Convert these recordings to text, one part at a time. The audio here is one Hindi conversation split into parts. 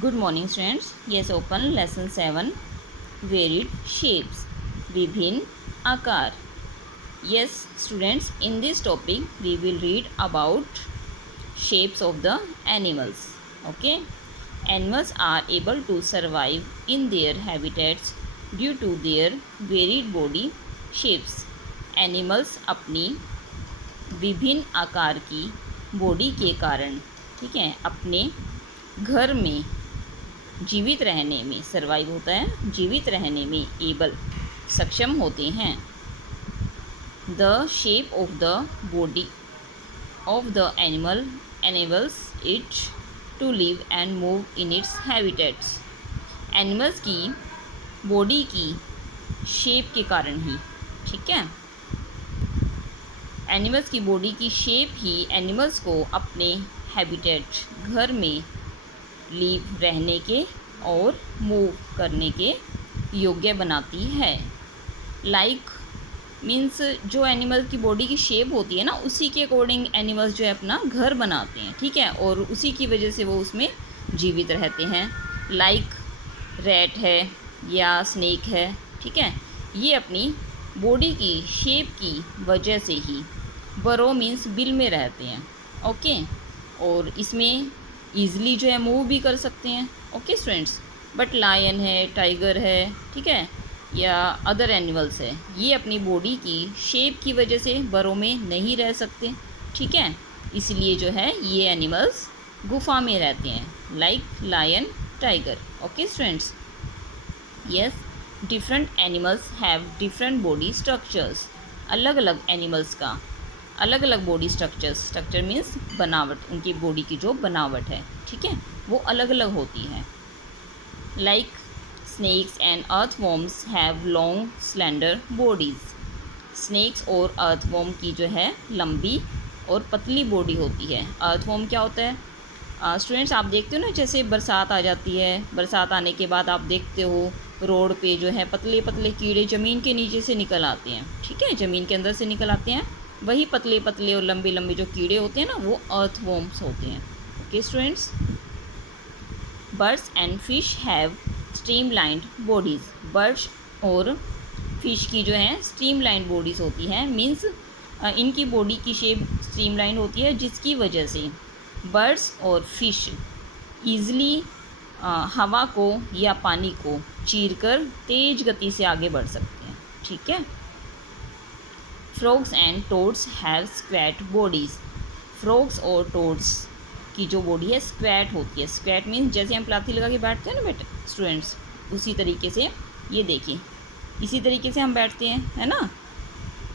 Good morning students. Yes, open lesson 7 varied shapes विभिन्न आकार. Yes students, in this topic we will read about shapes of the animals. Okay, animals are able to survive in their habitats due to their varied body shapes. Animals अपनी विभिन्न आकार की बॉडी के कारण, ठीक है, अपने घर में जीवित रहने में, सर्वाइव होता है जीवित रहने में, एबल सक्षम होते हैं. The shape of the body of the animal enables it to live and move in its habitats. Animals की बॉडी की शेप के कारण ही, ठीक है, एनिमल्स की बॉडी की शेप ही एनिमल्स को अपने हैबिटेट, घर में लिव रहने के और मूव करने के योग्य बनाती है. लाइक मीन्स जो एनिमल की बॉडी की शेप होती है ना, उसी के अकॉर्डिंग एनिमल्स जो है अपना घर बनाते हैं, ठीक है, और उसी की वजह से वो उसमें जीवित रहते हैं. लाइक रैट है या स्नेक है, ठीक है, ये अपनी बॉडी की शेप की वजह से ही बरो मीन्स बिल में रहते हैं. ओके, और इसमें ईज़िली जो है मूव भी कर सकते हैं. ओके स्टूडेंट्स, बट लायन है, टाइगर है, ठीक है, या अदर एनिमल्स है, ये अपनी बॉडी की शेप की वजह से बरों में नहीं रह सकते, ठीक है, इसलिए जो है ये एनिमल्स गुफा में रहते हैं. Like lion, tiger. Okay students, yes, different animals have different body structures. अलग अलग एनिमल्स का अलग अलग बॉडी स्ट्रक्चर्स. स्ट्रक्चर मीन्स बनावट, उनकी बॉडी की जो बनावट है, ठीक है, वो अलग अलग होती है. Like snakes and earthworms have long slender bodies. Snakes और अर्थवॉर्म की जो है लंबी और पतली बॉडी होती है. अर्थवॉर्म क्या होता है स्टूडेंट्स, आप देखते हो ना, जैसे बरसात आ जाती है, बरसात आने के बाद आप देखते हो रोड पे जो है पतले पतले कीड़े ज़मीन के नीचे से निकल आते हैं, ठीक है, ज़मीन के अंदर से निकल आते हैं. वही पतले पतले और लंबे लंबे जो कीड़े होते हैं ना, वो अर्थवॉर्म्स होते हैं. Okay students, birds and fish have streamlined bodies. Birds और फिश की जो है स्ट्रीमलाइंड बॉडीज़ होती हैं. मीन्स इनकी बॉडी की शेप स्ट्रीमलाइन होती है, जिसकी वजह से बर्ड्स और फिश ईज़िली हवा को या पानी को चीरकर तेज़ गति से आगे बढ़ सकते हैं, ठीक है. Frogs and toads have squat bodies. Frogs और टोड्स की जो बॉडी है स्क्वैट होती है. स्क्वैट मीन्स जैसे हम प्लाथी लगा के बैठते हैं ना बेटे स्टूडेंट्स, उसी तरीके से ये देखिए, इसी तरीके से हम बैठते हैं, है ना,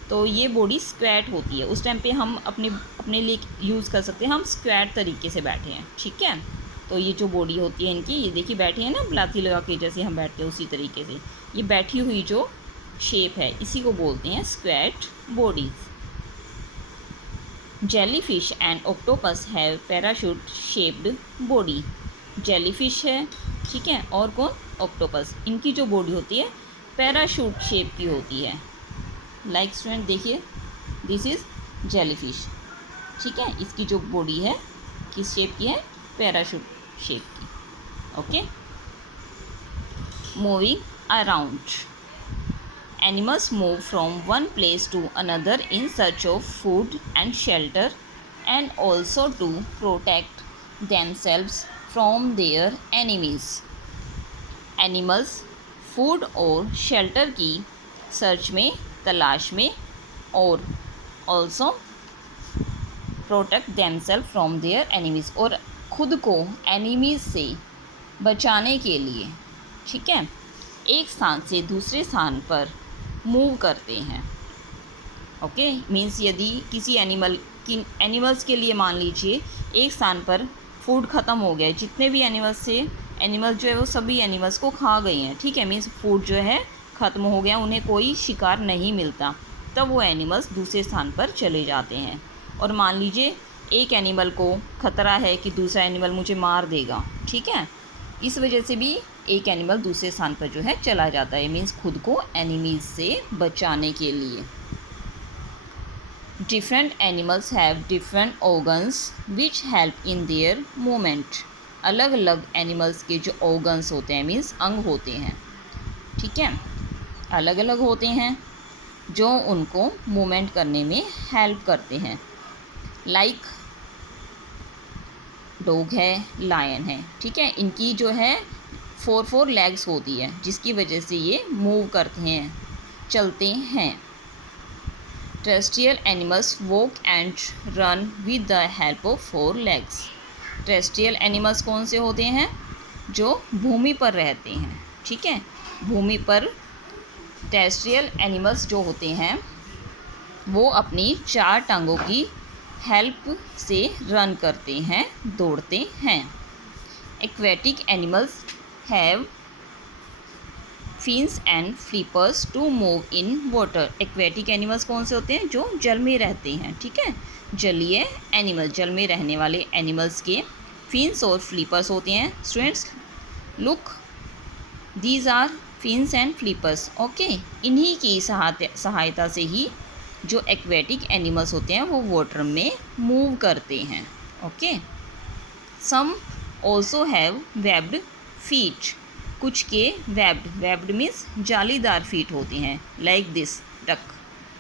तो ये बॉडी स्क्वैट होती है. उस टाइम पे हम अपने लिए यूज़ कर सकते हैं, हम स्क्वैट तरीके से बैठे हैं, ठीक है. तो ये जो बॉडी होती है इनकी, ये देखिए बैठे हैं ना प्लाथी लगा के, जैसे हम बैठते हैं उसी तरीके से ये बैठी हुई जो शेप है, इसी को बोलते हैं squat bodies. Jellyfish and octopus have parachute shaped body. Jellyfish है, ठीक है, और कौन, ऑक्टोपस. इनकी जो बॉडी होती है पैराशूट शेप की होती है. लाइक स्टूडेंट देखिए, दिस इज़ जेलीफिश, ठीक है, इसकी जो बॉडी है किस शेप की है, पैराशूट शेप की. Okay, moving around. Animals move from one place to another in search of food and shelter, and also to protect themselves from their enemies. Animals food और शेल्टर की सर्च में, तलाश में, और also protect themselves from their enemies, और खुद को एनिमीज़ से बचाने के लिए, ठीक है, एक स्थान से दूसरे स्थान पर मूव करते हैं. ओके, मीन्स यदि किसी एनिमल्स के लिए मान लीजिए एक स्थान पर फूड ख़त्म हो गया है, जितने भी एनिमल्स जो है वो सभी एनिमल्स को खा गए हैं, ठीक है, मीन्स फूड जो है ख़त्म हो गया, उन्हें कोई शिकार नहीं मिलता, तब वो एनिमल्स दूसरे स्थान पर चले जाते हैं. और मान लीजिए एक एनिमल को ख़तरा है कि दूसरा एनिमल मुझे मार देगा, ठीक है, इस वजह से भी एक एनिमल दूसरे स्थान पर जो है चला जाता है, मीन्स खुद को एनिमीज़ से बचाने के लिए. Different animals have different organs which help in their movement. अलग अलग एनिमल्स के जो ऑर्गन्स होते हैं मीन्स अंग होते हैं, ठीक है, अलग अलग होते हैं जो उनको मूवमेंट करने में हेल्प करते हैं। लाइक डॉग है, लायन है, ठीक है, इनकी जो है 4 लेग्स होती है जिसकी वजह से ये मूव करते हैं, चलते हैं। Terrestrial animals walk and run with the help of 4 legs. Terrestrial animals कौन से होते हैं? जो भूमि पर रहते हैं, ठीक है, भूमि पर टेरेस्ट्रियल एनिमल्स जो होते हैं वो अपनी 4 टांगों की हेल्प से रन करते हैं, दौड़ते हैं। Aquatic animals have fins and flippers to move in water. Aquatic animals कौन से होते हैं? जो जल में रहते हैं, ठीक है, जलीय एनिमल, जल में रहने वाले एनिमल्स के फिन्स और फ्लिपर्स होते हैं। Students look, these are fins and flippers, okay. इन्हीं की सहायता से ही जो एक्वेटिक एनिमल्स होते हैं वो वाटर में मूव करते हैं, okay. Some also have webbed feet. कुछ के वेब्ड मीन्स जालीदार फीट होते हैं, लाइक दिस डक।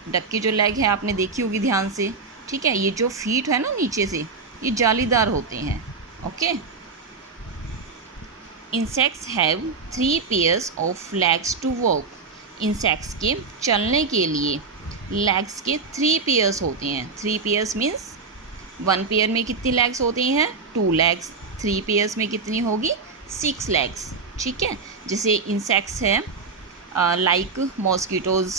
डक की जो लेग है आपने देखी होगी ध्यान से, ठीक है, ये जो फीट है ना नीचे से ये जालीदार होते हैं, okay. Insects have 3 pairs of legs to walk. Insects के चलने के लिए लेग्स के 3 पेयर्स होते हैं। 3 पेयर्स मीन्स 1 पेयर में कितनी लेग्स होती हैं? 2 लेग्स। 3 पेयर्स में कितनी होगी? 6 लेग्स, ठीक है। जैसे इंसेक्ट्स हैं लाइक मॉस्किटोज़,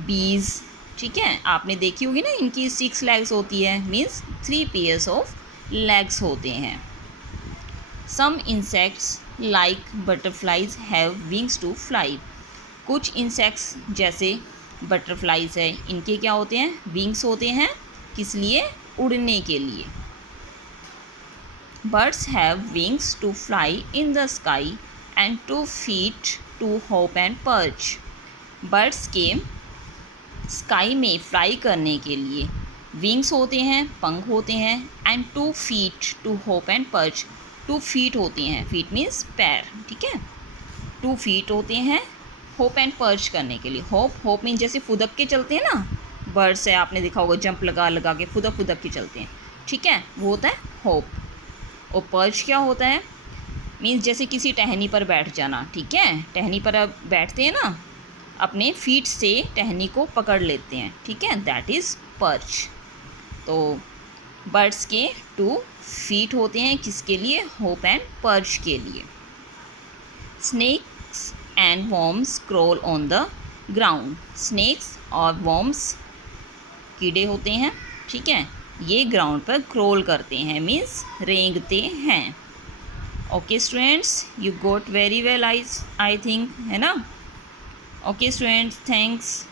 बीज, ठीक है, आपने देखी होगी ना, इनकी 6 लेग्स होती है, मीन्स 3 पेयर्स ऑफ लेग्स होते हैं। Some insects like butterflies have wings to fly. कुछ इंसेक्ट्स जैसे बटरफ्लाइज है, इनके क्या होते हैं? विंग्स होते हैं, किस लिए? उड़ने के लिए। Birds have wings to fly in the sky and 2 feet to hop and perch. Birds के स्काई में फ्लाई करने के लिए विंग्स होते हैं, पंख होते हैं, and 2 feet to hop and perch। 2 feet होती हैं, feet मीन्स पैर, ठीक है, 2 feet होते हैं होप एंड पर्च करने के लिए। होप मीन जैसे फुदक के चलते हैं ना, बर्ड्स है, आपने देखा होगा जंप लगा लगा के फुदक के चलते हैं, ठीक है, वो होता है होप। और पर्च क्या होता है? मीन्स जैसे किसी टहनी पर बैठ जाना, ठीक है, टहनी पर अब बैठते हैं ना, अपने फीट से टहनी को पकड़ लेते हैं, ठीक है, दैट इज़ पर्च। तो बर्ड्स के 2 फीट होते हैं, किसके लिए? होप एंड पर्च के लिए। Snakes and worms crawl on the ground. Snakes और वॉर्म्स कीड़े होते हैं, ठीक है, ये ग्राउंड पर क्रोल करते हैं, मीन्स रेंगते हैं। Okay students, you got very well I think, है ना? Okay students, thanks.